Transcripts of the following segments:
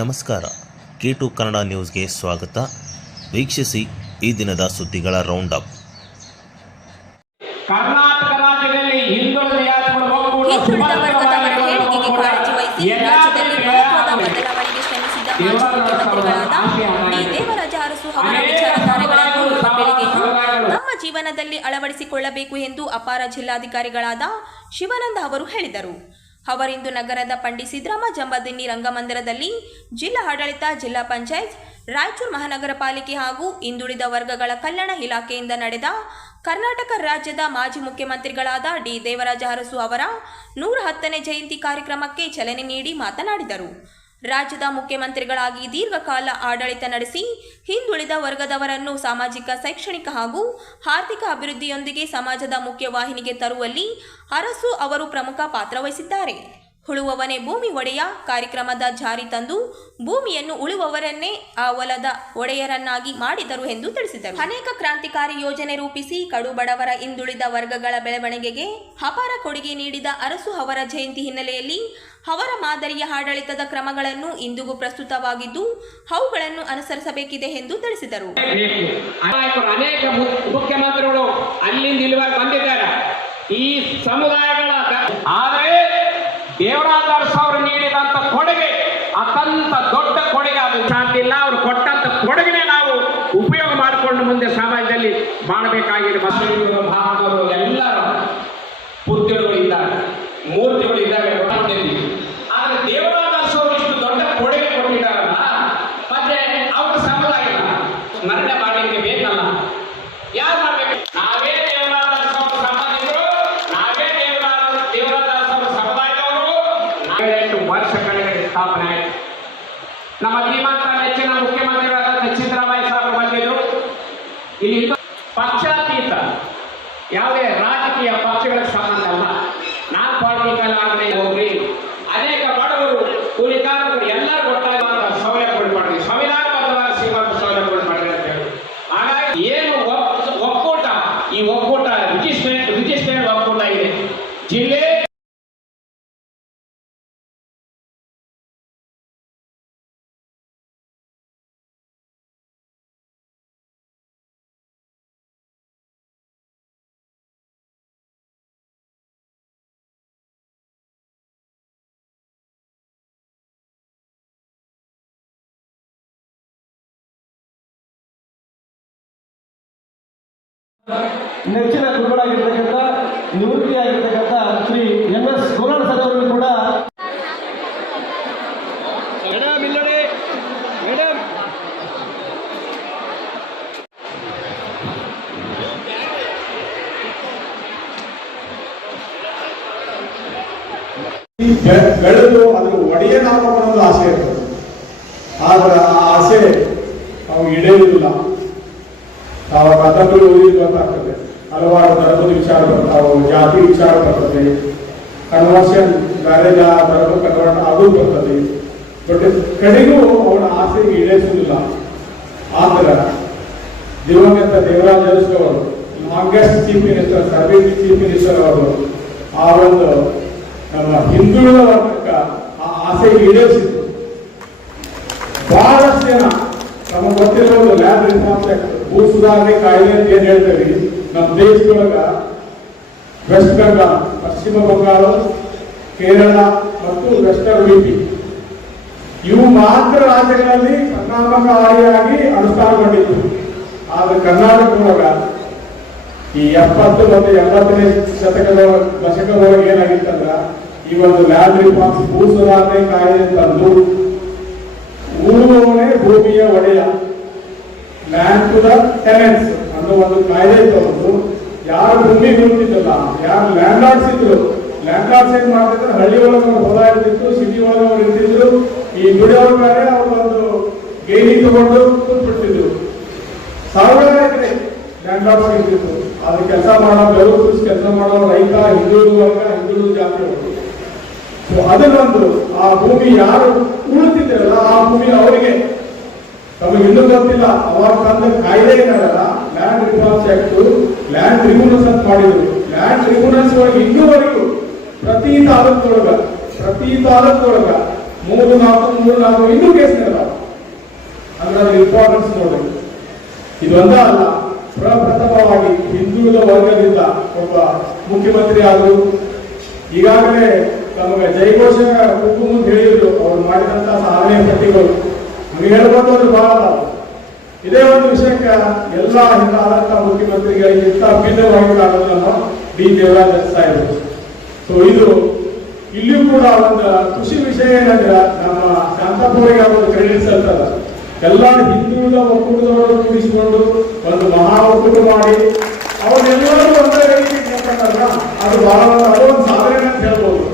ನಮಸ್ಕಾರ. K to Kannada ನ್ಯೂಸ್ಗೆ ಸ್ವಾಗತ. ವೀಕ್ಷಿಸಿ ಈ ದಿನದ ಸುದ್ದಿಗಳ ರೌಂಡ್ ಅಪ್ ಕರ್ನಾಟಕ ರಾಜ್ಯದಲ್ಲಿ ಹಿಂದುಳಿದ ಒಕ್ಕೂಟ ಕಾಳಜಿ ವಹಿಸಿ ರಾಜ್ಯದಲ್ಲಿ ಮಹತ್ವದ ಬದಲಾವಣೆಗೆ ಶ್ರಮಿಸಿದ ಮಾಜಿ ಮುಖ್ಯಮಂತ್ರಿಗಳಾದ ಡಿ. ದೇವರಾಜ ಅರಸು ಅವರ ವಿಚಾರಧಾರೆಗಳನ್ನು ನಮ್ಮ ಪೀಳಿಗೆಯು ನಮ್ಮ ಜೀವನದಲ್ಲಿ ಅಳವಡಿಸಿಕೊಳ್ಳಬೇಕು ಎಂದು ಅಪಾರ ಜಿಲ್ಲಾಧಿಕಾರಿಗಳಾದ ಶಿವಾನಂದ ಅವರು ಹೇಳಿದರು. ಅವರಿಂದು ನಗರದ ಪಂಡಿತ್ ಸಿದ್ದರಾಮ ಜಂಬದಿನ್ನಿ ರಂಗಮಂದಿರದಲ್ಲಿ ಜಿಲ್ಲಾ ಆಡಳಿತ, ಜಿಲ್ಲಾ ಪಂಚಾಯತ್, ರಾಯಚೂರು ಮಹಾನಗರ ಪಾಲಿಕೆ ಹಾಗೂ ಹಿಂದುಳಿದ ವರ್ಗಗಳ ಕಲ್ಯಾಣ ಇಲಾಖೆಯಿಂದ ನಡೆದ ಕರ್ನಾಟಕ ರಾಜ್ಯದ ಮಾಜಿ ಮುಖ್ಯಮಂತ್ರಿಗಳಾದ ಡಿ ದೇವರಾಜ ಅರಸು ಅವರ ನೂರ ಹತ್ತನೇ ಜಯಂತಿ ಕಾರ್ಯಕ್ರಮಕ್ಕೆ ಚಾಲನೆ ನೀಡಿ ಮಾತನಾಡಿದರು. ರಾಜ್ಯದ ಮುಖ್ಯಮಂತ್ರಿಗಳಾಗಿ ದೀರ್ಘಕಾಲ ಆಡಳಿತ ನಡೆಸಿ ಹಿಂದುಳಿದ ವರ್ಗದವರನ್ನು ಸಾಮಾಜಿಕ, ಶೈಕ್ಷಣಿಕ ಹಾಗೂ ಆರ್ಥಿಕ ಅಭಿವೃದ್ಧಿಯೊಂದಿಗೆ ಸಮಾಜದ ಮುಖ್ಯವಾಹಿನಿಗೆ ತರುವಲ್ಲಿ ಅರಸು ಅವರು ಪ್ರಮುಖ ಪಾತ್ರ ವಹಿಸಿದ್ದಾರೆ. ಉಳುವವನೇ ಭೂಮಿ ಒಡೆಯ ಕಾರ್ಯಕ್ರಮದ ಜಾರಿ ತಂದು ಭೂಮಿಯನ್ನು ಉಳುವವರನ್ನೇ ಆ ಹೊಲದ ಒಡೆಯರನ್ನಾಗಿ ಮಾಡಿದರು ಎಂದು ತಿಳಿಸಿದರು. ಅನೇಕ ಕ್ರಾಂತಿಕಾರಿ ಯೋಜನೆ ರೂಪಿಸಿ ಕಡು ಬಡವರ ಹಿಂದುಳಿದ ವರ್ಗಗಳ ಬೆಳವಣಿಗೆಗೆ ಅಪಾರ ಕೊಡುಗೆ ನೀಡಿದ ಅರಸು ಅವರ ಜಯಂತಿ ಹಿನ್ನೆಲೆಯಲ್ಲಿ ಅವರ ಮಾದರಿಯ ಆಡಳಿತದ ಕ್ರಮಗಳನ್ನು ಇಂದಿಗೂ ಪ್ರಸ್ತುತವಾಗಿದ್ದು, ಅವುಗಳನ್ನು ಅನುಸರಿಸಬೇಕಿದೆ ಎಂದು ತಿಳಿಸಿದರು. ಅನೇಕ ಮುಖ್ಯಮಂತ್ರಿಗಳು ಅಲ್ಲಿಂದ ಬಂದಿದ್ದಾರೆ. ಈ ಸಮುದಾಯಗಳ ಆದರೆ ದೇವರಾಜ ಸಾವಿರ ನೀಡಿದಂತ ಕೊಡುಗೆ, ಅತ್ಯಂತ ದೊಡ್ಡ ಕೊಡುಗೆ ಅದು. ಸಾಧ್ಯ ಅವರು ಕೊಟ್ಟಂತ ಕೊಡುಗೆನೇ ನಾವು ಉಪಯೋಗ ಮಾಡಿಕೊಂಡು ಮುಂದೆ ಸಮಾಜದಲ್ಲಿ ಮಾಡಬೇಕಾಗಿದೆ ಎಲ್ಲರ ಪುತ್ರಿಗಳು ಇದ್ದಾರೆ ಮೂರ್ತಿಗಳು ಇದ್ದಾವೆ ನೋಡ್ತಿದ್ದೀವಿ ಆದ್ರೆ ದೇವರಾಜ ಅರಸು ಅವರು ಇಷ್ಟು ದೊಡ್ಡ ಕೊಡುಗೆ ಕೊಟ್ಟಿದ್ದಾರಲ್ಲ ಮತ್ತೆ ಅವ್ರ ಸಮುದಾಯನ ಸ್ಮರಣೆ ಮಾಡಲಿಕ್ಕೆ ಬೇಕಲ್ಲ ಯಾರು ಮಾಡ್ಬೇಕು ನಾವೇ ದೇವರಾಜ ಅರಸು ಅವರ ಸಂಬಂಧಿಕರು ನಾವೇ ದೇವರಾಜ ದೇವರಾಜ ಅರಸು ಅವರ ಸಮುದಾಯದವರು ನಾವೆಂಟು ವರ್ಷ ಕೆಳಗಡೆ ಸ್ಥಾಪನೆ ಆಯ್ತು ನಮ್ಮ ಶ್ರೀಮಂತ ನೆಚ್ಚಿನ ಮುಖ್ಯಮಂತ್ರಿಗಳಾದ ಸಿದ್ದರಾಮಯ್ಯ ಸಾಹೇಬರು ಬಂದಿದ್ರು ಇಲ್ಲಿ ಇನ್ನು ಪಕ್ಷಾತೀತ ಯಾವುದೇ ರಾಜಕೀಯ ಪಕ್ಷಗಳಿಗೆ ಸಂಬಂಧ ಅಲ್ಲ ನಾನ್ ಪಾಲಿಟಿಕಲ್ ಆಗದೆ ಹೋಗ್ರಿ ಅನೇಕ ಬಡವರು ಕೂಲಿ ಕಾರ್ಮಿಕರು ಎಲ್ಲರೂ ಒಟ್ಟಾಗಿ ಸೌಲಭ್ಯಗಳು ಮಾಡಿದ್ವಿ ಸಂವಿಧಾನಬದ್ಧವಾದ ಶ್ರೀಮಂತ ಸೌಲಭ್ಯಗಳು ಮಾಡಿದ್ರೆ ಅಂತ ಹೇಳಿ ಹಾಗಾಗಿ ಏನು ಒಕ್- ಒಕ್ಕೂಟ ಈ ಒಕ್ಕೂಟ ರಿಜಿಸ್ಟ್ರೇ ರಿಜಿಸ್ಟ್ರೇಡ್ ಒಕ್ಕೂಟ ಇದೆ ಜಿಲ್ಲೆ ನೆಚ್ಚಿನ ಗುರುಗಳಾಗಿರ್ತಕ್ಕಂಥ ನಿವೃತ್ತಿಯಾಗಿರ್ತಕ್ಕಂಥ Shri M S Gorad sir ಅವರು ಕೂಡ ಬೆಳೆದು ಅದು ಒಡೆಯನಾಗಬೇಕು ಒಂದು ಆಸೆ ಇರ್ತದೆ. ಆದ್ರೆ ಆ ಆಸೆ ಅವು ಈಡೇರುವುದಿಲ್ಲ ನಾವು ಕಥಗಳು ಓದಿದ್ದು ಗೊತ್ತಾಗ್ತದೆ ಹಲವಾರು ಧರ್ಮದ ವಿಚಾರ ಬರ್ತಾವೆ ಜಾತಿ ವಿಚಾರ ಬರ್ತದೆ ಕನ್ವರ್ಷನ್ ಬೇರೆ ಜಾ ಧರ್ಮ ಕನ್ವರ್ಟ್ ಅದು ಬರ್ತದೆ ಬಟ್ ಕಡೆಗೂ ಅವನ ಆಸೆ ಈಡೇರಿಸುವುದಿಲ್ಲ ಆದ್ರೆ ದಿವಂಗತ ದೇವರಾಜ ಅರಸು ಅವರು longest chief minister service chief minister ಅವರು ಆ ಒಂದು ನಮ್ಮ ಹಿಂದುಳಿದ ವರ್ಗಕ್ಕೆ ಆ ಆಸೆ ಈಡೇರಿಸಿದ್ರು ಬಹಳಷ್ಟು ಜನ ನಮಗೆ ಗೊತ್ತಿರೋದು ಲ್ಯಾಬ್ ರಿಫಾರ್ಮ್ಸ್ ಆಕ್ಟ್ ಭೂ ಸುಧಾರಣೆ ಕಾಯ್ದೆ ಅಂತ ಏನ್ ಹೇಳ್ತೇವೆ ನಮ್ಮ ದೇಶದೊಳಗ ವೆಸ್ಟ್ ಬೆಂಗಾಲ್ ಪಶ್ಚಿಮ ಬಂಗಾಳ, ಕೇರಳ ಮತ್ತು ವೆಸ್ಟರ್ನ್ ಯುಪಿ ಇವು ಮಾತ್ರ ರಾಜ್ಯಗಳಲ್ಲಿ ಪರಿಣಾಮಕಾರಿಯಾಗಿ ಅನುಷ್ಠಾನಗೊಂಡಿತ್ತು ಆದ್ರೆ ಕರ್ನಾಟಕದೊಳಗ ಈ ಎಪ್ಪತ್ತು ಮತ್ತು ಎಂಬತ್ತನೇ ಶತಕದ ದಶಕದೊಳಗೆ ಏನಾಗಿತ್ತಂದ್ರ, ಈ ಒಂದು ಲ್ಯಾಂಡ್ ರಿಫಾರ್ಮ್ಸ್ ಭೂ ಸುಧಾರಣೆ ಕಾಯ್ದೆ ತಂದು ಊರುವವನೇ ಭೂಮಿಯ ಒಡೆಯ. ಲ್ಯಾಂಡ್ ಟು ದ ಟೆನೆಂಟ್ಸ್ ಅನ್ನೋ ಒಂದು ಕಾಯ್ದೆ ತಗೊಂಡು ಯಾರು ಭೂಮಿ ಹುಡುಕಿದ್ದಲ್ಲ ಯಾರು ಲ್ಯಾಂಡ್ ಲಾರ್ಡ್ಸ್ ಇದ್ರು. ಲ್ಯಾಂಡ್ ಲಾರ್ಡ್ಸ್ ಏನ್ ಮಾಡ್ತಿದ್ರು? ಹಳ್ಳಿ ಒಳಗೆ ಅವ್ರು ಹೊಲ ಇರ್ತಿತ್ತು ಸಿಟಿ ಒಳಗೆ ಅವ್ರು ಇರ್ತಿದ್ರು. ಈ ದುಡಿಯೋರ ಮೇಲೆ ಅವ್ರು ಒಂದು ಗೇಣಿ ತಗೊಂಡು ಕೂತ್ಬಿಡ್ತಿದ್ರು. ಸಾವಿರಾರು ಎಕರೆ ಲ್ಯಾಂಡ್ ಲಾರ್ಡ್ಸ್ ಇರ್ತಿತ್ತು. ಅದ್ರ ಕೆಲಸ ಮಾಡೋ ಕೆಲಸ ಮಾಡೋ ರೈತ ಹಿಂದೂ ವರ್ಗ ಹಿಂದೂ ಜಾತಿ ಅದನ್ನೊಂದು ಆ ಭೂಮಿ ಯಾರು ಉಳಿತಿದ್ರಲ್ಲ ಆ ಭೂಮಿ ಅವರಿಗೆ ಇನ್ನೂ ಗೊತ್ತಿಲ್ಲ. ಅವರ ತಂದ ಕಾಯ್ದೆ ಏನಲ್ಲ land reforms act land tribunals ಅಂತ ಮಾಡಿದ್ರು. ಲ್ಯಾಂಡ್ ಟ್ರಿಬ್ಯುನಲ್ಸ್ ಒಳಗೆ ಇನ್ನೂವರೆಗೂ ಪ್ರತಿ ತಾಲೂಕೊಳಗ ಪ್ರತಿ ತಾಲೂಕೊಳಗ ಮೂರು ನಾಲ್ಕು ಮೂರು ನಾಲ್ಕು ಇನ್ನೂ ಕೇಸ್ ನಡೆದಾವ. ಅಂದ್ರೆ ಇಂಪಾರ್ಟೆನ್ಸ್ ನೋಡಿ. ಇದೊಂದ ಅಲ್ಲ, ಪ್ರಪ್ರಥಮವಾಗಿ ಹಿಂದುಳಿದ ವರ್ಗದಿಂದ ಒಬ್ಬ ಮುಖ್ಯಮಂತ್ರಿ ಆದರು. ಈಗಾಗಲೇ ನಮಗೆ ಜೈಘೋಷ ಅಂತ ಹೇಳಿದ್ರು, ಅವ್ರು ಮಾಡಿದಂತ ಸಾಧನೆ ಪಟ್ಟಿಗಳು. ನಮಗೆ ಹೇಳ್ಬೋದು ಅದು ಬಹಳ. ಇದೇ ಒಂದು ವಿಷಯಕ್ಕೆ ಎಲ್ಲ ಹಿಂದಾದಂತಹ ಮುಖ್ಯಮಂತ್ರಿಗಳಿಗೆ ಇಂಥ ಭಿನ್ನವಾಗಿ ಕಾಣೋದು ನಮ್ಮ ಡಿ. ದೇವರಾಜ ಸಾಹೇಬರು. ಸೊ ಇದು ಇಲ್ಲಿಯೂ ಕೂಡ ಒಂದು ಖುಷಿ ವಿಷಯ ಏನಂದ್ರೆ ನಮ್ಮ ಶಾಂತಪುರಿಗೆ ಒಂದು ಕ್ರೆಡಿಟ್ಸ್ ಎಲ್ಲ ಹಿಂದುಳಿದ ಒಕ್ಕೂಟದವರು ಕೂಡಿಸಿಕೊಂಡು ಒಂದು ಮಹಾ ಒಕ್ಕೂಟ ಮಾಡಿ ಅವರೆಲ್ಲರೂ ಒಂದೇ ರೀತಿ ಅದು ಬಹಳ ಒಂದು ಸಾಧನೆ ಅಂತ ಹೇಳ್ಬೋದು.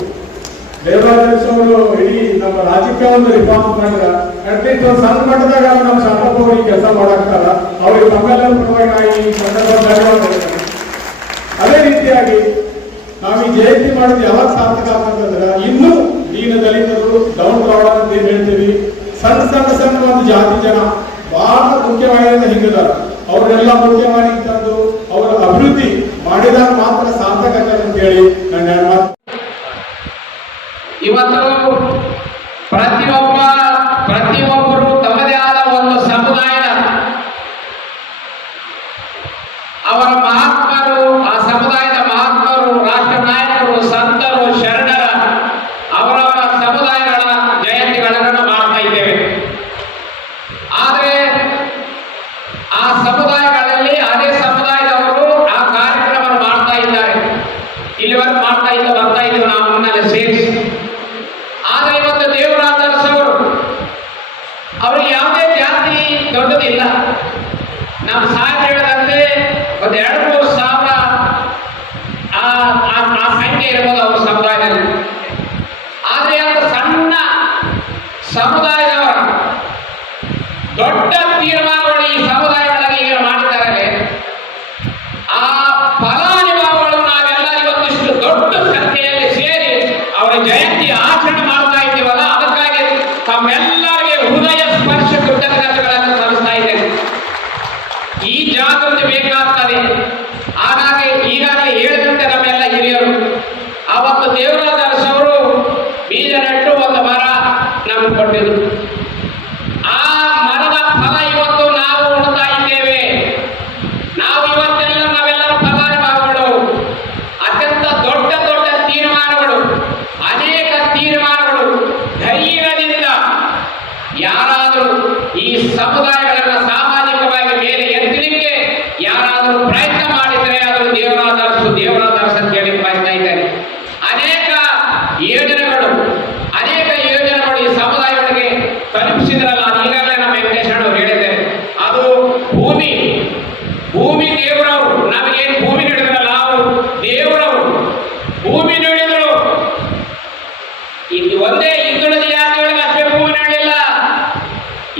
ದೇವರಾಜ ಅವರು ಇಡೀ ನಮ್ಮ ರಾಜ್ಯಕ್ಕೆ ಒಂದು ರಿಫಾರ್ಮ್ ಮಾಡಿದ್ರ ಅಟ್ಲೀಸ್ಟ್ ಒಂದು ಸಣ್ಣ ಮಟ್ಟದಾಗ ನಮ್ಮ ಶಾಂತಪ್ಪ ಕೆಲಸ ಮಾಡಾಕ್ತಾರ. ಅವ್ರಿಗೆ ತಮ್ಮೆಲ್ಲರ ಪರವಾಗಿ ನಾ ಈ ಸಂದರ್ಭ ಧನ್ಯವಾದ ಅದೇ ರೀತಿಯಾಗಿ ನಾವು ಈ ಜಯಂತಿ ಮಾಡಿದ ಯಾವಾಗ ಸಾರ್ಥಕ ಅಂತಂದ್ರೆ ಇನ್ನೂ ದೀನ ದಲಿತರು ಡೌನ್ ಕ್ರೌಡ್ ಅಂತ ಏನ್ ಹೇಳ್ತೀವಿ? ಸಣ್ಣ ಸಣ್ಣ ಸಣ್ಣ ಒಂದು ಜಾತಿ ಜನ ಬಹಳ ಮುಖ್ಯವಾಗಿ ಹಿಂಗಿದಾರ ಅವ್ರನ್ನೆಲ್ಲ ಮುಖ್ಯವಾಗಿ ತಂದು ಅವರ ಅಭಿವೃದ್ಧಿ ಮಾಡಿದಾಗ ಮಾತ್ರ ಸಾರ್ಥಕ ಅಂತ ಹೇಳಿ ಇವತ್ತು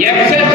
এক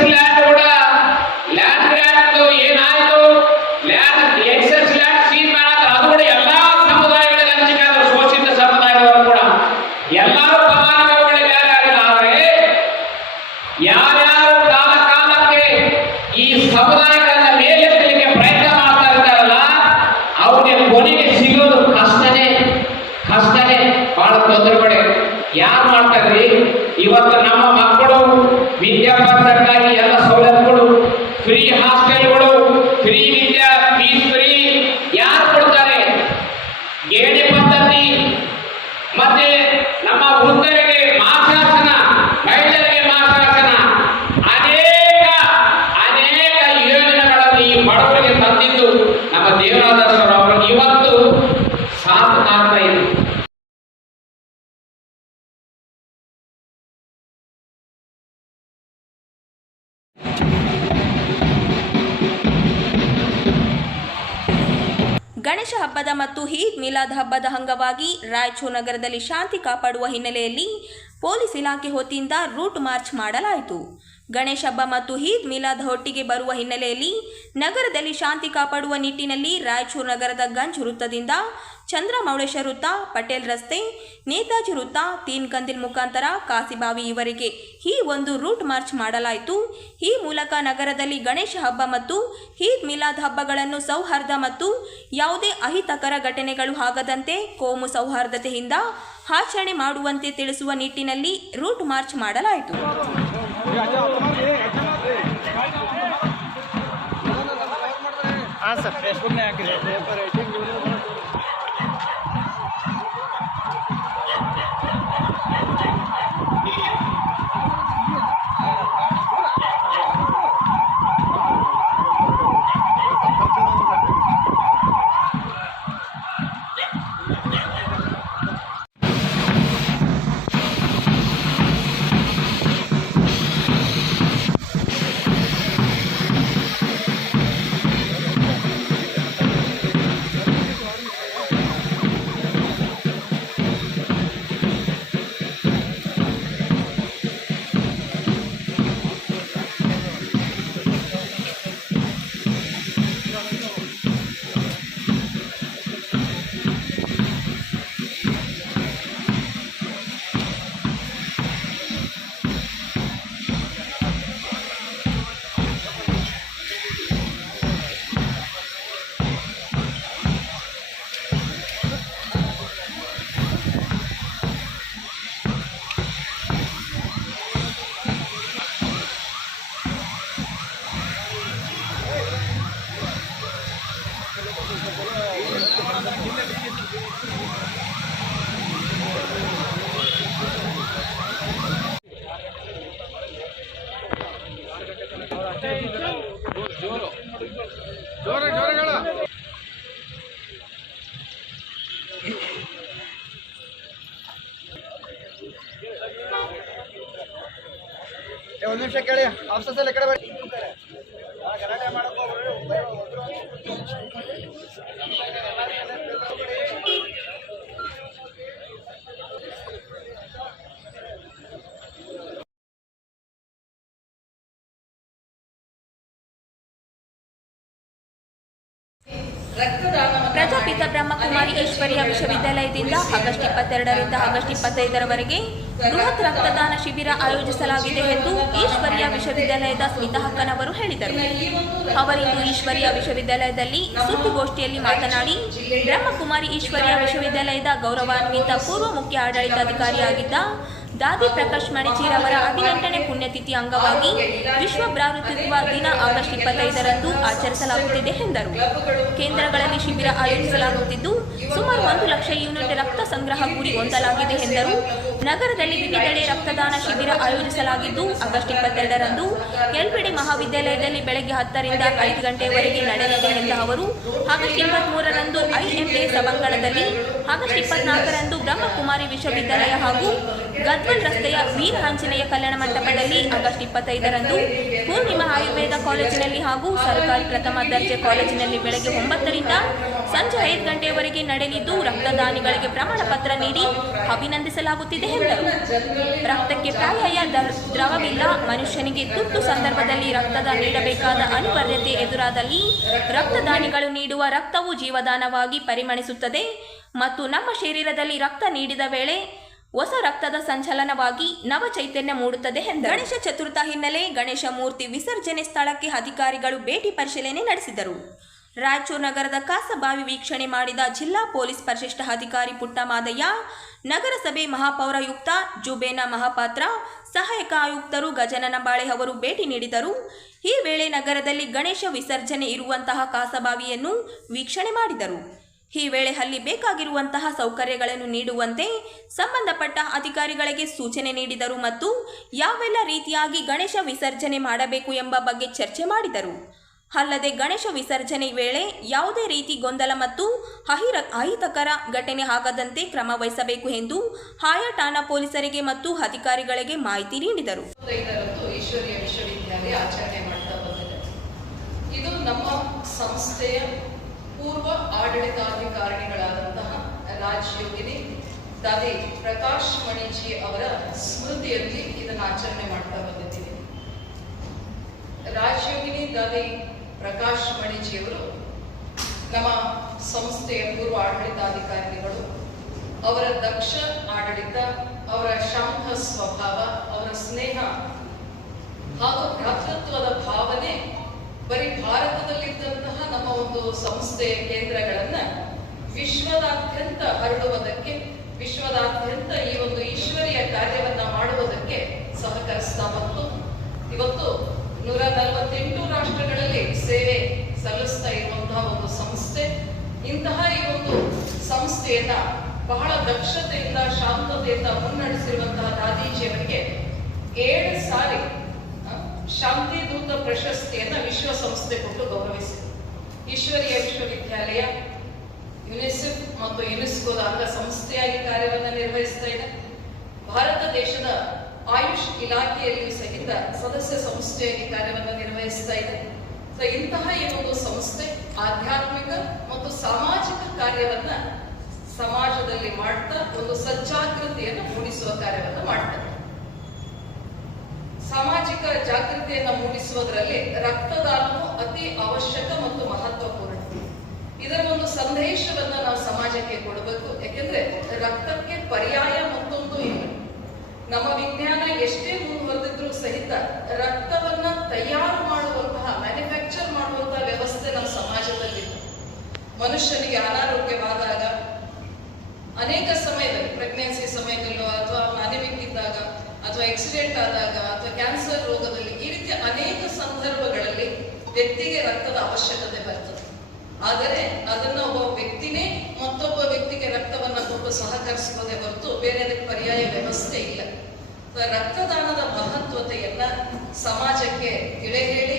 ಮಿಲಾದ್ ಹಬ್ಬದ ಅಂಗವಾಗಿ ರಾಯಚೂರು ನಗರದಲ್ಲಿ ಶಾಂತಿ ಕಾಪಾಡುವ ಹಿನ್ನೆಲೆಯಲ್ಲಿ ಪೊಲೀಸ್ ಇಲಾಖೆ ವತಿಯಿಂದ ರೂಟ್ ಮಾರ್ಚ್ ಮಾಡಲಾಯಿತು. ಗಣೇಶ ಹಬ್ಬ ಮತ್ತು ಈದ್ ಮಿಲಾದ್ ಹೊಟ್ಟಿಗೆ ಬರುವ ಹಿನ್ನೆಲೆಯಲ್ಲಿ ನಗರದಲ್ಲಿ ಶಾಂತಿ ಕಾಪಾಡುವ ನಿಟ್ಟಿನಲ್ಲಿ ರಾಯಚೂರು ನಗರದ ಗಂಜ್ ವೃತ್ತದಿಂದ ಚಂದ್ರಮೌಳೇಶ ವೃತ್ತ, ಪಟೇಲ್ ರಸ್ತೆ, ನೇತಾಜಿ ವೃತ್ತ, ತೀನ್ ಕಂದಿಲ್ ಮುಖಾಂತರ ಕಾಸಿಬಾವಿ ಇವರಿಗೆ ಈ ಒಂದು ರೂಟ್ ಮಾರ್ಚ್ ಮಾಡಲಾಯಿತು. ಈ ಮೂಲಕ ನಗರದಲ್ಲಿ ಗಣೇಶ ಹಬ್ಬ ಮತ್ತು ಈದ್ ಮಿಲಾದ್ ಹಬ್ಬಗಳನ್ನು ಸೌಹಾರ್ದ ಮತ್ತು ಯಾವುದೇ ಅಹಿತಕರ ಘಟನೆಗಳು ಆಗದಂತೆ ಕೋಮು ಸೌಹಾರ್ದತೆಯಿಂದ ಆಚರಣೆ ಮಾಡುವಂತೆ ತಿಳಿಸುವ ನಿಟ್ಟಿನಲ್ಲಿ ರೂಟ್ ಮಾರ್ಚ್ ಮಾಡಲಾಯಿತು. ಹಾಂ ಸರ್ ಫೇಸ್ಬುಕ್ನೇ ಹಾಕಿದೆ ಪೇಪರ್ ಒಂದು ನಿಮಿಷ ಕೇಳಿ ಆಫೀಸರ್ಸ್ ಎಲ್ಲ ಕಡೆ ಬನ್ನಿ ಗಲಾಟೆ. ಬ್ರಹ್ಮಕುಮಾರಿ ವಿಶ್ವವಿದ್ಯಾಲಯದಿಂದ ಆಗಸ್ಟ್ ಇಪ್ಪತ್ತೆರಡರಿಂದ ಆಗಸ್ಟ್ ಇಪ್ಪತ್ತೈದರವರೆಗೆ ಬೃಹತ್ ರಕ್ತದಾನ ಶಿಬಿರ ಆಯೋಜಿಸಲಾಗಿದೆ ಎಂದು ಈಶ್ವರ್ಯ ವಿಶ್ವವಿದ್ಯಾಲಯದ ಸ್ಮಿತಾ ಹಕ್ಕನವರು ಹೇಳಿದರು. ಅವರಿಂದು ಈಶ್ವರ್ಯ ವಿಶ್ವವಿದ್ಯಾಲಯದಲ್ಲಿ ಸುದ್ದಿಗೋಷ್ಠಿಯಲ್ಲಿ ಮಾತನಾಡಿ, ಬ್ರಹ್ಮಕುಮಾರಿ ಈಶ್ವರ್ಯ ವಿಶ್ವವಿದ್ಯಾಲಯದ ಗೌರವಾನ್ವಿತ ಪೂರ್ವ ಮುಖ್ಯ ಆಡಳಿತಾಧಿಕಾರಿಯಾಗಿದ್ದ ದಾದಿ ಪ್ರಕಾಶ್ ಮಣಿಜೀರವರ ಹದಿನೆಂಟನೇ ಪುಣ್ಯತಿಥಿ ಅಂಗವಾಗಿ ವಿಶ್ವ ಭ್ರಾತೃತ್ವ ದಿನ ಆಗಸ್ಟ್ ಇಪ್ಪತ್ತೈದರಂದು ಆಚರಿಸಲಾಗುತ್ತಿದೆ ಎಂದರು. ಕೇಂದ್ರಗಳಲ್ಲಿ ಶಿಬಿರ ಆಯೋಜಿಸಲಾಗುತ್ತಿದ್ದು, ಸುಮಾರು ಒಂದು ಲಕ್ಷ ಯೂನಿಟ್ ರಕ್ತ ಸಂಗ್ರಹ ಗುರಿ ಹೊಂದಲಾಗಿದೆ ಎಂದರು. ನಗರದಲ್ಲಿ ವಿವಿಧೆಡೆ ರಕ್ತದಾನ ಶಿಬಿರ ಆಯೋಜಿಸಲಾಗಿದ್ದು, ಆಗಸ್ಟ್ ಇಪ್ಪತ್ತೆರಡರಂದು ಎಲ್ಬಿಡಿ ಮಹಾವಿದ್ಯಾಲಯದಲ್ಲಿ ಬೆಳಗ್ಗೆ ಹತ್ತರಿಂದ ಐದು ಗಂಟೆಯವರೆಗೆ ನಡೆಯಲಿದೆ ಎಂದ ಅವರು, ಆಗಸ್ಟ್ ಇಪ್ಪತ್ಮೂರರಂದು ಐಎಂಎ ಸಭಾಂಗಣದಲ್ಲಿ, ಆಗಸ್ಟ್ ಇಪ್ಪತ್ನಾಲ್ಕರಂದು ಬ್ರಹ್ಮಕುಮಾರಿ ವಿಶ್ವವಿದ್ಯಾಲಯ ಹಾಗೂ ಗದ್ವಲ್ ರಸ್ತೆಯ ವೀರ ಆಂಜನೇಯ ಕಲ್ಯಾಣ ಮಂಟಪದಲ್ಲಿ ಆಗಸ್ಟ್ ಇಪ್ಪತ್ತೈದರಂದು ಪೂರ್ಣಿಮಾ ಆಯುರ್ವೇದ ಕಾಲೇಜಿನಲ್ಲಿ ಹಾಗೂ ಸರ್ಕಾರಿ ಪ್ರಥಮ ದರ್ಜೆ ಕಾಲೇಜಿನಲ್ಲಿ ಬೆಳಗ್ಗೆ ಒಂಬತ್ತರಿಂದ ಸಂಜೆ ಐದು ಗಂಟೆಯವರೆಗೆ ನಡೆಯಲಿದ್ದು ರಕ್ತದಾನಿಗಳಿಗೆ ಪ್ರಮಾಣ ಪತ್ರ ನೀಡಿ ಅಭಿನಂದಿಸಲಾಗುತ್ತಿದೆ. ಎಂದರು ರಕ್ತಕ್ಕೆ ಪ್ರಾಯ ದ್ರವವಿಲ್ಲ. ಮನುಷ್ಯನಿಗೆ ತುರ್ತು ಸಂದರ್ಭದಲ್ಲಿ ರಕ್ತದ ನೀಡಬೇಕಾದ ಅನಿವಾರ್ಯತೆ ಎದುರಾದಲ್ಲಿ ರಕ್ತದಾನಿಗಳು ನೀಡುವ ರಕ್ತವು ಜೀವದಾನವಾಗಿ ಪರಿಮಣಿಸುತ್ತದೆ ಮತ್ತು ನಮ್ಮ ಶರೀರದಲ್ಲಿ ರಕ್ತ ನೀಡಿದ ವೇಳೆ ಹೊಸ ರಕ್ತದ ಸಂಚಲನವಾಗಿ ನವ ಚೈತನ್ಯ ಮೂಡುತ್ತದೆ ಎಂದು ಗಣೇಶ ಚತುರ್ಥ ಹಿನ್ನೆಲೆ ಗಣೇಶ ಮೂರ್ತಿ ವಿಸರ್ಜನೆ ಸ್ಥಳಕ್ಕೆ ಅಧಿಕಾರಿಗಳು ಭೇಟಿ ಪರಿಶೀಲನೆ ನಡೆಸಿದರು. ರಾಯಚೂರು ನಗರದ ಕಾಸಬಾವಿ ವೀಕ್ಷಣೆ ಮಾಡಿದ ಜಿಲ್ಲಾ ಪೊಲೀಸ್ ಪರಿಶಿಷ್ಟ ಅಧಿಕಾರಿ ಪುಟ್ಟಮಾದಯ್ಯ, ನಗರಸಭೆ ಮಹಾಪೌರಾಯುಕ್ತ ಜುಬೇನಾ ಮಹಾಪಾತ್ರ, ಸಹಾಯಕ ಆಯುಕ್ತರು ಗಜನನ ಬಾಳೆ ಅವರು ಭೇಟಿ ನೀಡಿದರು. ಈ ವೇಳೆ ನಗರದಲ್ಲಿ ಗಣೇಶ ವಿಸರ್ಜನೆ ಇರುವಂತಹ ಕಾಸಬಾವಿಯನ್ನು ವೀಕ್ಷಣೆ ಮಾಡಿದರು. ಈ ವೇಳೆ ಅಲ್ಲಿ ಬೇಕಾಗಿರುವಂತಹ ಸೌಕರ್ಯಗಳನ್ನು ನೀಡುವಂತೆ ಸಂಬಂಧಪಟ್ಟ ಅಧಿಕಾರಿಗಳಿಗೆ ಸೂಚನೆ ನೀಡಿದರು ಮತ್ತು ಯಾವೆಲ್ಲ ರೀತಿಯಾಗಿ ಗಣೇಶ ವಿಸರ್ಜನೆ ಮಾಡಬೇಕು ಎಂಬ ಬಗ್ಗೆ ಚರ್ಚೆ ಮಾಡಿದರು. ಅಲ್ಲದೆ ಗಣೇಶ ವಿಸರ್ಜನೆ ವೇಳೆ ಯಾವುದೇ ರೀತಿ ಗೊಂದಲ ಮತ್ತು ಅಹಿರ ಅಹಿತಕರ ಘಟನೆ ಆಗದಂತೆ ಕ್ರಮ ವಹಿಸಬೇಕು ಎಂದು ಆಯಾ ಠಾಣಾ ಪೊಲೀಸರಿಗೆ ಮತ್ತು ಅಧಿಕಾರಿಗಳಿಗೆ ಮಾಹಿತಿ ನೀಡಿದರು. ಇದು ನಮ್ಮ ಸಂಸ್ಥೆಯ ಪೂರ್ವ ಆಡಳಿತಾಧಿಕಾರಿಗಳಾದಂತಹ ರಾಜಯೋಗಿನಿ ದಾದಿ ಪ್ರಕಾಶ್ ಮಣಿಜಿ ಅವರ ಸ್ಮೃತಿಯಲ್ಲಿ ಇದನ್ನು ಆಚರಣೆ ಮಾಡ್ತಾ ಬಂದಿದ್ದೀವಿ. ರಾಜಯೋಗಿನಿ ದಾದಿ ಪ್ರಕಾಶ್ ಮಣಿಜಿಯವರು ನಮ್ಮ ಸಂಸ್ಥೆಯ ಪೂರ್ವ ಆಡಳಿತಾಧಿಕಾರಿಗಳು, ಅವರ ದಕ್ಷ ಆಡಳಿತ, ಅವರ ಶಾಂತ ಸ್ವಭಾವ, ಅವರ ಸ್ನೇಹ ಹಾಗೂ ಭ್ರಾತೃತ್ವದ ಭಾವನೆ ಬರೀ ಭಾರತದಲ್ಲಿದ್ದಂತಹ ನಮ್ಮ ಒಂದು ಸಂಸ್ಥೆಯ ಕೇಂದ್ರಗಳನ್ನ ವಿಶ್ವದಾದ್ಯಂತ ಹರಡುವುದಕ್ಕೆ, ವಿಶ್ವದಾದ್ಯಂತ ಈ ಒಂದು ಈಶ್ವರಿಯ ಕಾರ್ಯವನ್ನ ಮಾಡುವುದಕ್ಕೆ ಸಹಕರಿಸ್ತಾ ಬಂತು. ಇವತ್ತು ನೂರ ನಲವತ್ತೆಂಟು ರಾಷ್ಟ್ರಗಳಲ್ಲಿ ಸೇವೆ ಸಲ್ಲಿಸ್ತಾ ಇರುವಂತಹ ಒಂದು ಸಂಸ್ಥೆ. ಇಂತಹ ಈ ಒಂದು ಸಂಸ್ಥೆಯನ್ನ ಬಹಳ ದಕ್ಷತೆಯಿಂದ, ಶಾಂತತೆಯಿಂದ ಮುನ್ನಡೆಸಿರುವಂತಹ ದಾದೀಜಿಯವರಿಗೆ ಏಳು ಸಾರಿ ಶಾಂತಿ ದೂತ ಪ್ರಶಸ್ತಿಯನ್ನ ವಿಶ್ವಸಂಸ್ಥೆ ಕೊಟ್ಟು ಗೌರವಿಸಿದೆ ಈಶ್ವರೀಯ ವಿಶ್ವವಿದ್ಯಾಲಯ, ಯುನಿಸೆಫ್ ಮತ್ತು ಯುನೆಸ್ಕೋದ ಅಂಗಸಂಸ್ಥೆಯಾಗಿ ಕಾರ್ಯವನ್ನು ನಿರ್ವಹಿಸ್ತಾ ಇದೆ. ಭಾರತ ದೇಶದ ಆಯುಷ್ ಇಲಾಖೆಯಲ್ಲಿಯೂ ಸಹಿತ ಸದಸ್ಯ ಸಂಸ್ಥೆಯಾಗಿ ಕಾರ್ಯವನ್ನು ನಿರ್ವಹಿಸ್ತಾ ಇದೆ. ಸೊ ಇಂತಹ ಈ ಒಂದು ಸಂಸ್ಥೆ, ಆಧ್ಯಾತ್ಮಿಕ ಮತ್ತು ಸಾಮಾಜಿಕ ಕಾರ್ಯವನ್ನ ಸಮಾಜದಲ್ಲಿ ಮಾಡ್ತಾ ಒಂದು ಸಜ್ಜಾಗೃತಿಯನ್ನು ಮೂಡಿಸುವ ಕಾರ್ಯವನ್ನು ಮಾಡ್ತಾರೆ. ಸಾಮಾಜಿಕ ಜಾಗೃತಿಯನ್ನು ಮೂಡಿಸುವುದರಲ್ಲಿ ರಕ್ತದಾನವು ಅತಿ ಅವಶ್ಯಕ ಮತ್ತು ಮಹತ್ವಪೂರ್ಣ. ಇದರ ಒಂದು ಸಂದೇಶವನ್ನ ನಾವು ಸಮಾಜಕ್ಕೆ ಕೊಡಬೇಕು, ಯಾಕೆಂದ್ರೆ ರಕ್ತಕ್ಕೆ ಪರ್ಯಾಯ ನಮ್ಮ ವಿಜ್ಞಾನ ಎಷ್ಟೇ ಮುಂದುವರೆದಿದ್ರು ಸಹಿತ ರಕ್ತವನ್ನ ತಯಾರು ಮಾಡುವಂತಹ ಮ್ಯಾನುಫ್ಯಾಕ್ಚರ್ ಮಾಡುವಂತಹ ವ್ಯವಸ್ಥೆ ನಮ್ಮ ಸಮಾಜದಲ್ಲಿ ಮನುಷ್ಯನಿಗೆ ಅನಾರೋಗ್ಯವಾದಾಗ, ಅನೇಕ ಸಮಯದಲ್ಲಿ ಪ್ರೆಗ್ನೆನ್ಸಿ ಸಮಯದಲ್ಲೋ ಅಥವಾ ಅನಿಮಿಕ್ ಅಥವಾ ಆಕ್ಸಿಡೆಂಟ್ ಆದಾಗ, ಅಥವಾ ಕ್ಯಾನ್ಸರ್ ರೋಗದಲ್ಲಿ ಈ ರೀತಿ ಅನೇಕ ಸಂದರ್ಭಗಳಲ್ಲಿ ವ್ಯಕ್ತಿಗೆ ರಕ್ತದ ಅವಶ್ಯಕತೆ ಬರ್ತದೆ. ಆದರೆ ಅದನ್ನ ಒಬ್ಬ ವ್ಯಕ್ತಿನೇ ಮತ್ತೊಬ್ಬ ವ್ಯಕ್ತಿಗೆ ರಕ್ತವನ್ನ ಕೊಟ್ಟು ಸಹಕರಿಸಬಹುದೇ ಹೊರತು ಬೇರೆ ಪರ್ಯಾಯ ವ್ಯವಸ್ಥೆ ಇಲ್ಲ. ರಕ್ತದಾನದ ಮಹತ್ವತೆಯನ್ನ ಸಮಾಜಕ್ಕೆ ತಿಳಿ ಹೇಳಿ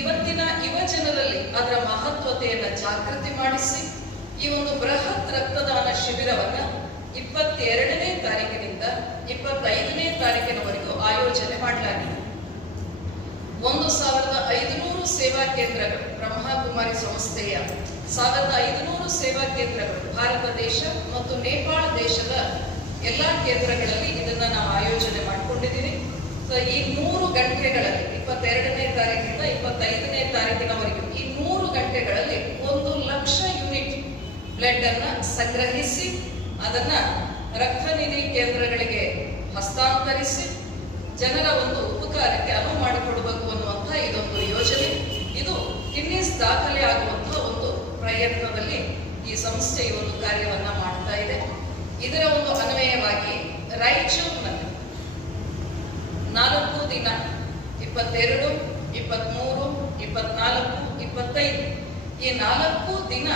ಇವತ್ತಿನ ಯುವ ಜನರಲ್ಲಿ ಅದರ ಮಹತ್ವತೆಯನ್ನ ಜಾಗೃತಿ ಮಾಡಿಸಿ, ಈ ಒಂದು ಬೃಹತ್ ರಕ್ತದಾನ ಶಿಬಿರವನ್ನ ಇಪ್ಪತ್ತೆರಡನೇ ತಾರೀಕಿನಿಂದ ಇಪ್ಪತ್ತೈದನೇ ತಾರೀಕಿನವರೆಗೂ ಆಯೋಜನೆ ಮಾಡಲಾಗಿದೆ. ಒಂದು ಸಾವಿರದ ಐದುನೂರು ಸೇವಾ ಕೇಂದ್ರಗಳು, ಬ್ರಹ್ಮಕುಮಾರಿ ಸಂಸ್ಥೆಯ ಸಾವಿರದ ಐದುನೂರು ಸೇವಾ ಕೇಂದ್ರಗಳು, ಭಾರತ ದೇಶ ಮತ್ತು ನೇಪಾಳ ದೇಶದ ಎಲ್ಲಾ ಕೇಂದ್ರಗಳಲ್ಲಿ ಇದನ್ನ ನಾವು ಆಯೋಜನೆ ಮಾಡಿಕೊಂಡಿದ್ದೀವಿ. ಸೊ ಈ ನೂರು ಗಂಟೆಗಳಲ್ಲಿ, ಇಪ್ಪತ್ತೆರಡನೇ ತಾರೀಕಿಂದ ಇಪ್ಪತ್ತೈದನೇ ತಾರೀಕಿನವರೆಗೂ ಈ ನೂರು ಗಂಟೆಗಳಲ್ಲಿ ಒಂದು ಲಕ್ಷ ಯೂನಿಟ್ ಬ್ಲಡ್ ಅನ್ನ ಸಂಗ್ರಹಿಸಿ, ಅದನ್ನ ರಕ್ತನಿಧಿ ಕೇಂದ್ರಗಳಿಗೆ ಹಸ್ತಾಂತರಿಸಿ, ಜನರ ಒಂದು ಉಪಕಾರಕ್ಕೆ ಅನುವು ಮಾಡಿಕೊಡಬೇಕು ಅನ್ನುವಂತಹ ಇದೊಂದು ಯೋಜನೆ. ಇದು ಗಿನ್ನಿಸ್ ದಾಖಲೆ ಆಗುವಂತಹ ಒಂದು ಪ್ರಯತ್ನದಲ್ಲಿ ಈ ಸಂಸ್ಥೆ ಒಂದು ಕಾರ್ಯವನ್ನ ಮಾಡ್ತಾ ಇದೆ. ಇದರ ಒಂದು ಅನ್ವಯವಾಗಿ ರಾಯಚೂರಿನಲ್ಲಿ ನಾಲ್ಕು ದಿನ, ಇಪ್ಪತ್ತೆರಡು, ಇಪ್ಪತ್ಮೂರು, ಇಪ್ಪತ್ನಾಲ್ಕು, ಇಪ್ಪತ್ತೈದು. ಈ ನಾಲ್ಕು ದಿನ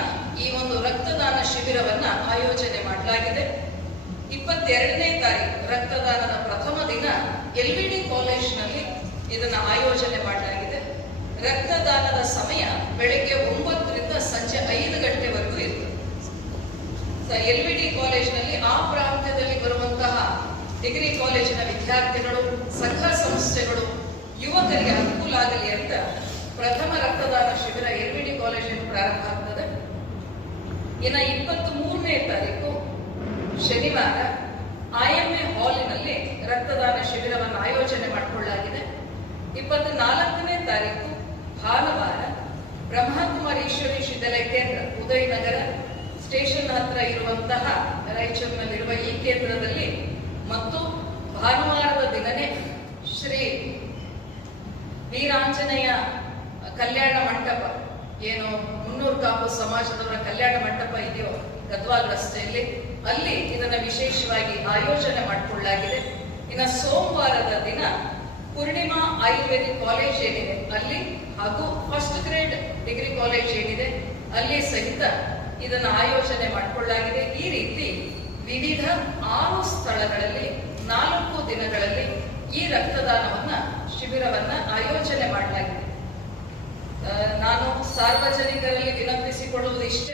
ಈ ಒಂದು ರಕ್ತದಾನ ಶಿಬಿರವನ್ನ ಆಯೋಜನೆ ಮಾಡಲಾಗಿದೆ. ಇಪ್ಪತ್ತೆರಡನೇ ತಾರೀಕು ರಕ್ತದಾನದ ಪ್ರಥಮ ದಿನ ಎಲ್ ವಿ ಡಿ ಕಾಲೇಜ್ನಲ್ಲಿ ಇದನ್ನು ಆಯೋಜನೆ ಮಾಡಲಾಗಿದೆ. ರಕ್ತದಾನದ ಸಮಯ ಬೆಳಗ್ಗೆ ಒಂಬತ್ತರಿಂದ ಸಂಜೆ ಐದು ಗಂಟೆವರೆಗೂ. ಎಲ್ ವಿ ಡಿ ಕಾಲೇಜ್ನಲ್ಲಿ ಆ ಪ್ರಾಂತ್ಯದಲ್ಲಿ ಬರುವಂತಹ ಡಿಗ್ರಿ ಕಾಲೇಜಿನ ವಿದ್ಯಾರ್ಥಿಗಳು, ಸಂಘ ಸಂಸ್ಥೆಗಳು, ಯುವಕರಿಗೆ ಅನುಕೂಲ ಆಗಲಿ ಅಂತ ಪ್ರಥಮ ರಕ್ತದಾನ ಶಿಬಿರ ಎಲ್ ವಿ ಡಿ ಕಾಲೇಜಿನಲ್ಲಿ ಪ್ರಾರಂಭ ಆಗ್ತದೆ. ಇನ್ನು ಇಪ್ಪತ್ತ್ ಮೂರನೇ ತಾರೀಕು ಶನಿವಾರ ಐಎಂಎ ಹಾಲಿನಲ್ಲಿ ರಕ್ತದಾನ ಶಿಬಿರವನ್ನು ಆಯೋಜನೆ ಮಾಡಿಕೊಳ್ಳಲಾಗಿದೆ. ಇಪ್ಪತ್ತ್ ನಾಲ್ಕನೇ ತಾರೀಕು ಭಾನುವಾರ ಬ್ರಹ್ಮಕುಮಾರಿ ಈಶ್ವರಿ ವಿಶ್ವವಿದ್ಯಾಲಯ ಕೇಂದ್ರ, ಉದಯನಗರ ಸ್ಟೇಷನ್ ಹತ್ರ ಇರುವಂತಹ ರಾಯಚೂರಿನಲ್ಲಿರುವ ಈ ಕೇಂದ್ರದಲ್ಲಿ ಮತ್ತು ಭಾನುವಾರದ ದಿನನೇ ಶ್ರೀ ವೀರಾಂಜನೇಯ ಕಲ್ಯಾಣ ಮಂಟಪ, ಏನು ಮುನ್ನೂರು ಕಾಪು ಸಮಾಜದವರ ಕಲ್ಯಾಣ ಮಂಟಪ ಇದೆಯೋ ಗದ್ವಾಲ್ ರಸ್ತೆಯಲ್ಲಿ, ಅಲ್ಲಿ ಇದನ್ನು ವಿಶೇಷವಾಗಿ ಆಯೋಜನೆ ಮಾಡಿಕೊಳ್ಳಲಾಗಿದೆ. ಇನ್ನು ಸೋಮವಾರದ ದಿನ ಪೂರ್ಣಿಮಾ ಆಯುರ್ವೇದಿಕ್ ಕಾಲೇಜ್ ಏನಿದೆ, ಅಲ್ಲಿ ಹಾಗೂ ಫಸ್ಟ್ ಗ್ರೇಡ್ ಡಿಗ್ರಿ ಕಾಲೇಜ್ ಏನಿದೆ, ಅಲ್ಲಿ ಸಹಿತ ಇದನ್ನ ಆಯೋಜನೆ ಮಾಡಿಕೊಳ್ಳಲಾಗಿದೆ. ಈ ರೀತಿ ವಿವಿಧ ಆರು ಸ್ಥಳಗಳಲ್ಲಿ ನಾಲ್ಕು ದಿನಗಳಲ್ಲಿ ಈ ರಕ್ತದಾನವನ್ನ ಶಿಬಿರವನ್ನ ಆಯೋಜನೆ ಮಾಡಲಾಗಿದೆ. ನಾನು ಸಾರ್ವಜನಿಕರಲ್ಲಿ ವಿನಂತಿಸಿಕೊಳ್ಳುವುದು ಇಷ್ಟೇ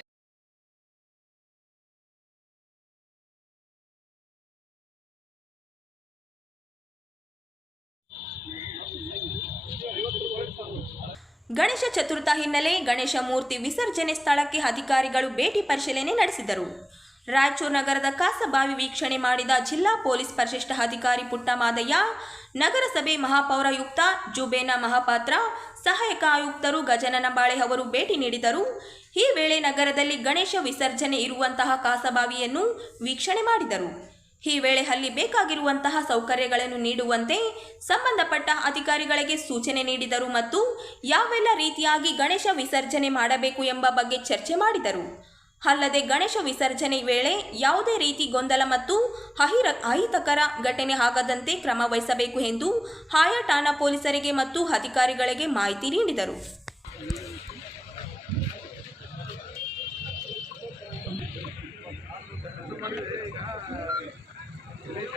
ಗಣೇಶ ಚತುರ್ಥ ಹಿನ್ನೆಲೆ ಗಣೇಶ ಮೂರ್ತಿ ವಿಸರ್ಜನೆ ಸ್ಥಳಕ್ಕೆ ಅಧಿಕಾರಿಗಳು ಭೇಟಿ ಪರಿಶೀಲನೆ ನಡೆಸಿದರು. ರಾಯಚೂರು ನಗರದ ಕಾಸಬಾವಿ ವೀಕ್ಷಣೆ ಮಾಡಿದ ಜಿಲ್ಲಾ ಪೊಲೀಸ್ ಪರಿಶಿಷ್ಟ ಅಧಿಕಾರಿ ಪುಟ್ಟಮಾದಯ್ಯ, ನಗರಸಭೆ ಮಹಾಪೌರಾಯುಕ್ತ ಜುಬೇನಾ ಮಹಾಪಾತ್ರ, ಸಹಾಯಕ ಆಯುಕ್ತರು ಗಜನನ ಬಾಳೆ ಅವರು ಭೇಟಿ ನೀಡಿದರು. ಈ ವೇಳೆ ನಗರದಲ್ಲಿ ಗಣೇಶ ವಿಸರ್ಜನೆ ಇರುವಂತಹ ಕಾಸಬಾವಿಯನ್ನು ವೀಕ್ಷಣೆ ಮಾಡಿದರು. ಈ ವೇಳೆ ಅಲ್ಲಿ ಬೇಕಾಗಿರುವಂತಹ ಸೌಕರ್ಯಗಳನ್ನು ನೀಡುವಂತೆ ಸಂಬಂಧಪಟ್ಟ ಅಧಿಕಾರಿಗಳಿಗೆ ಸೂಚನೆ ನೀಡಿದರು ಮತ್ತು ಯಾವೆಲ್ಲ ರೀತಿಯಾಗಿ ಗಣೇಶ ವಿಸರ್ಜನೆ ಮಾಡಬೇಕು ಎಂಬ ಬಗ್ಗೆ ಚರ್ಚೆ ಮಾಡಿದರು. ಅಲ್ಲದೆ ಗಣೇಶ ವಿಸರ್ಜನೆ ವೇಳೆ ಯಾವುದೇ ರೀತಿ ಗೊಂದಲ ಮತ್ತು ಅಹಿರ ಅಹಿತಕರ ಘಟನೆ ಆಗದಂತೆ ಕ್ರಮ ವಹಿಸಬೇಕು ಎಂದು ಆಯಾ ಠಾಣಾ ಪೊಲೀಸರಿಗೆ ಮತ್ತು ಅಧಿಕಾರಿಗಳಿಗೆ ಮಾಹಿತಿ ನೀಡಿದರು.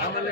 ಆಮೇಲೆ